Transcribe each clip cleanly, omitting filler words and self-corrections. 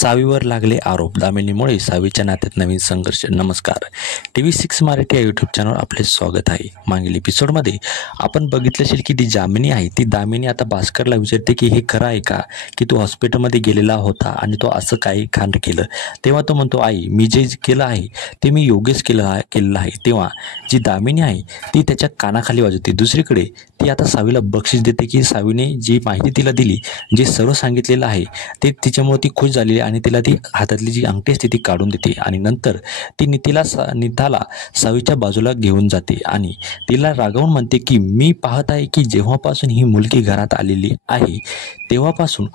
सावीवर लागले आरोप, दामिनीमुळे सावीच्या नात्यात नवीन संघर्ष. नमस्कार, TV6 मराठी या यूट्यूब चॅनलवर आपले स्वागत आहे. मागील एपिसोडमध्ये आपण बघितलं असेल की ती जामिनी आहे, ती दामिनी आता भास्करला विचारते की हे खरं आहे का की तू हॉस्पिटलमध्ये गेलेला होता आणि तो असं काही कांड केलं. तेव्हा तो म्हणतो, आई मी जे केलं आहे ते मी योग्यच केलेलं आहे. तेव्हा जी दामिनी आहे ती त्याच्या कानाखाली वाजवते. दुसरीकडे ती आता सावीला बक्षीस देते की सावीने जी माहिती तिला दिली, जे सर्व सांगितलेलं आहे ते तिच्यामुळे ती खुश झालेली आणि तिला ती हातातली जी अंगठी असते ती काढून देते आणि नंतर ती नीताला सावीच्या बाजूला घेऊन जाते आणि तिला रागावून म्हणते की मी पाहत आहे की जेव्हापासून ही मुलगी घरात आलेली आहे तेव्हापासून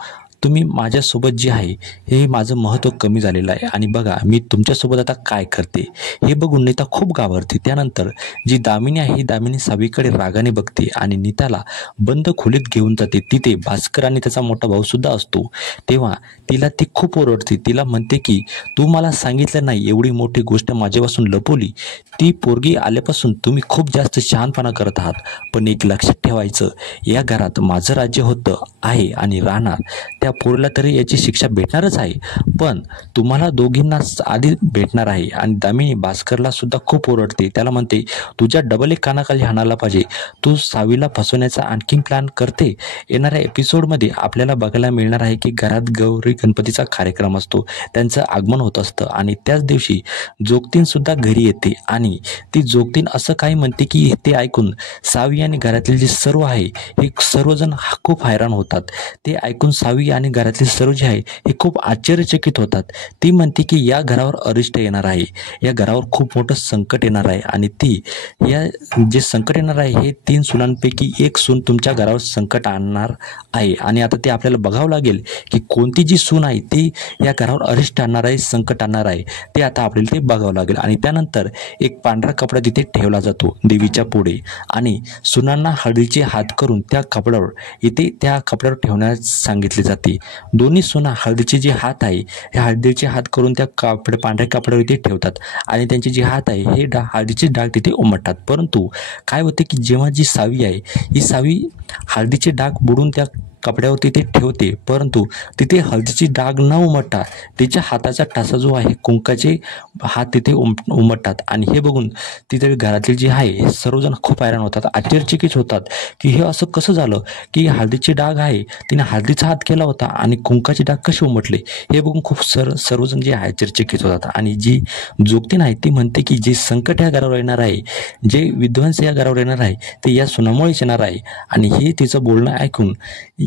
तुम्ही माझ्यासोबत जे आहे हे माझं महत्त्व कमी झालेलं आहे आणि बघा मी तुमच्यासोबत आता काय करते. हे बघून नीता खूप घाबरते. त्यानंतर जी दामिनी आहे ही दामिनी सावीकडे रागाने बघते आणि नीताला बंद खोलीत घेऊन जाते. तिथे भास्कर आणि त्याचा मोठा भाऊ सुद्धा असतो. तेव्हा तिला ती खूप ओरडते. तिला म्हणते की तू मला सांगितलं नाही, एवढी मोठी गोष्ट माझ्यापासून लपवली. ती पोरगी आल्यापासून तुम्ही खूप जास्त शहाणपणा करत आहात. पण एक लक्षात ठेवायचं, या घरात माझं राज्य होतं आहे आणि राहणार. त्या पोरीला तरी याची शिक्षा भेटणारच आहे, पण तुम्हाला दोघींना आधी भेटणार आहे. आणि दामिनी भास्करला सुद्धा खूप ओरडते. त्याला म्हणते तुझ्या डबल एक कानाखाली हाणायला पाहिजे. तू सावीला फसवण्याचा आणखीन प्लॅन करते. येणाऱ्या एपिसोडमध्ये आपल्याला बघायला मिळणार आहे की घरात गौरी गणपतीचा कार्यक्रम असतो, त्यांचं आगमन होत असतं आणि त्याच दिवशी जोगतीन सुद्धा घरी येते आणि ती जोगतीन असं काही म्हणते की ते ऐकून सावी आणि घरातले जे सर्व आहे हे सर्वजण खूप हैराण होतात. ते ऐकून सावी आणि घरातले सर्व जे आहे हे खूप आश्चर्यचकित होतात. ती म्हणते की या घरावर अरिष्ट येणार आहे, या घरावर खूप मोठं संकट येणार आहे आणि ती या जे संकट येणार आहे हे 3 सुनांपैकी एक सून तुमच्या घरावर संकट आणणार आहे. आणि आता ते आपल्याला बघावं लागेल की कोणती जी सून आहे ती या घरावर अरिष्ट आणणार आहे, संकट आणणार आहे, ते आता आपल्याला ते बघावं लागेल. आणि त्यानंतर एक पांढरा कपडा तिथे ठेवला जातो देवीच्या पुढे आणि सुनांना हळदीचे हात करून त्या कपड्यावर त्या कपड्यावर ठेवण्यास सांगितले जाते. दोन्ही सुना हळदीचे जे हात आहे हे हळदीचे हात करून त्या पांढऱ्या कपड्यावर इथे ठेवतात आणि त्यांचे जे हात आहे हे हळदीचे डाग तिथे उमटतात. परंतु काय होते की जेव्हा जी सावी आहे ही सावी हळदीचे डाग बुडून त्या कपड्यावर तिथे ठेवते, परंतु तिथे हळदीची डाग न उमटता तिच्या हाताचा ठसा जो आहे कुंकाचे हात तिथे उमटतात. आणि हे बघून तिथे घरातले जे आहे हे सर्वजण खूप हैराण होतात, आश्चर्यचकित होतात की हे असं कसं झालं की हळदीचे डाग आहे, तिने हळदीचा हात केला होता आणि कुंकाचे डाग कसे उमटले. हे बघून खूप सर्वजण जे आश्चर्यचकित होतात. आणि जी जोगतीन आहे ती म्हणते की जे संकट या घरावर येणार आहे, जे विध्वंस या घरावर येणार आहे ते या सुनामुळेच येणार आहे. आणि हे तिचं बोलणं ऐकून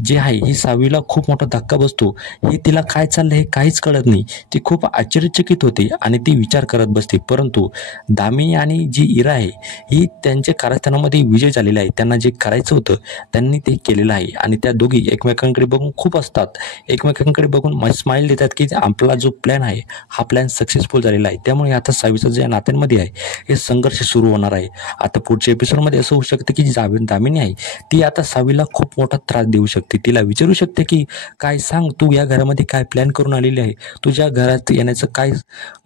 जे आहे ही सावीला खूप मोठा धक्का बसतो. हे तिला काय चाललं हे काहीच कळत नाही. ती खूप आश्चर्यचकित होते आणि ती विचार करत बसते. परंतु दामिनी आणि जी इरा आहे ही त्यांच्या कारस्थानामध्ये विजय झालेला आहे. त्यांना जे करायचं होतं त्यांनी ते केलेलं आहे आणि त्या दोघी एकमेकांकडे बघून खूप असतात, एकमेकांकडे बघून स्माईल देतात की आपला जो प्लॅन आहे हा प्लॅन सक्सेसफुल झालेला आहे. त्यामुळे आता सावीचं जे नात्यांमध्ये आहे हे संघर्ष सुरू होणार आहे. आता पुढच्या एपिसोडमध्ये असं होऊ शकतं की जी दामिनी आहे ती आता सावीला खूप मोठा त्रास देऊ शकते. तिला विचारू शकते की काय सांग, तू या घरामध्ये काय प्लॅन करून आलेली आहे, तुझ्या घरात येण्याचं काय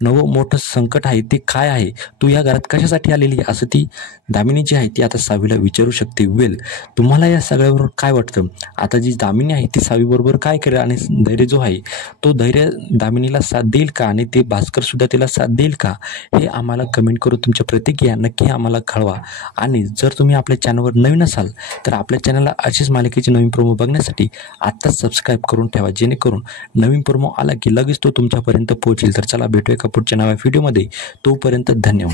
नवं मोठं संकट आहे ते काय आहे, तू या घरात कशासाठी आलेली आहे, असं ती दामिनी जी आहे ती आता सावीला विचारू शकते. तुम्हाला या सगळ्याबरोबर काय वाटतं? आता जी दामिनी आहे ती सावीबरोबर काय करेल आणि धैर्य जो आहे तो धैर्य दामिनीला साथ देईल का आणि ते भास्कर सुद्धा तिला साथ देईल का, हे आम्हाला कमेंट करून तुमच्या प्रतिक्रिया नक्की आम्हाला कळवा. आणि जर तुम्ही आपल्या चॅनलवर नवीन असाल तर आपल्या चॅनलला अशीच मालिकेची नवीन प्रोमो बघण्यासाठी आत्ताच सबस्क्राईब करून ठेवा, जेणेकरून नवीन प्रोमो आला की लगेच तो तुमच्यापर्यंत पोहोचेल. तर चला भेटूया का पुढच्या नव्या व्हिडिओमध्ये. तोपर्यंत धन्यवाद.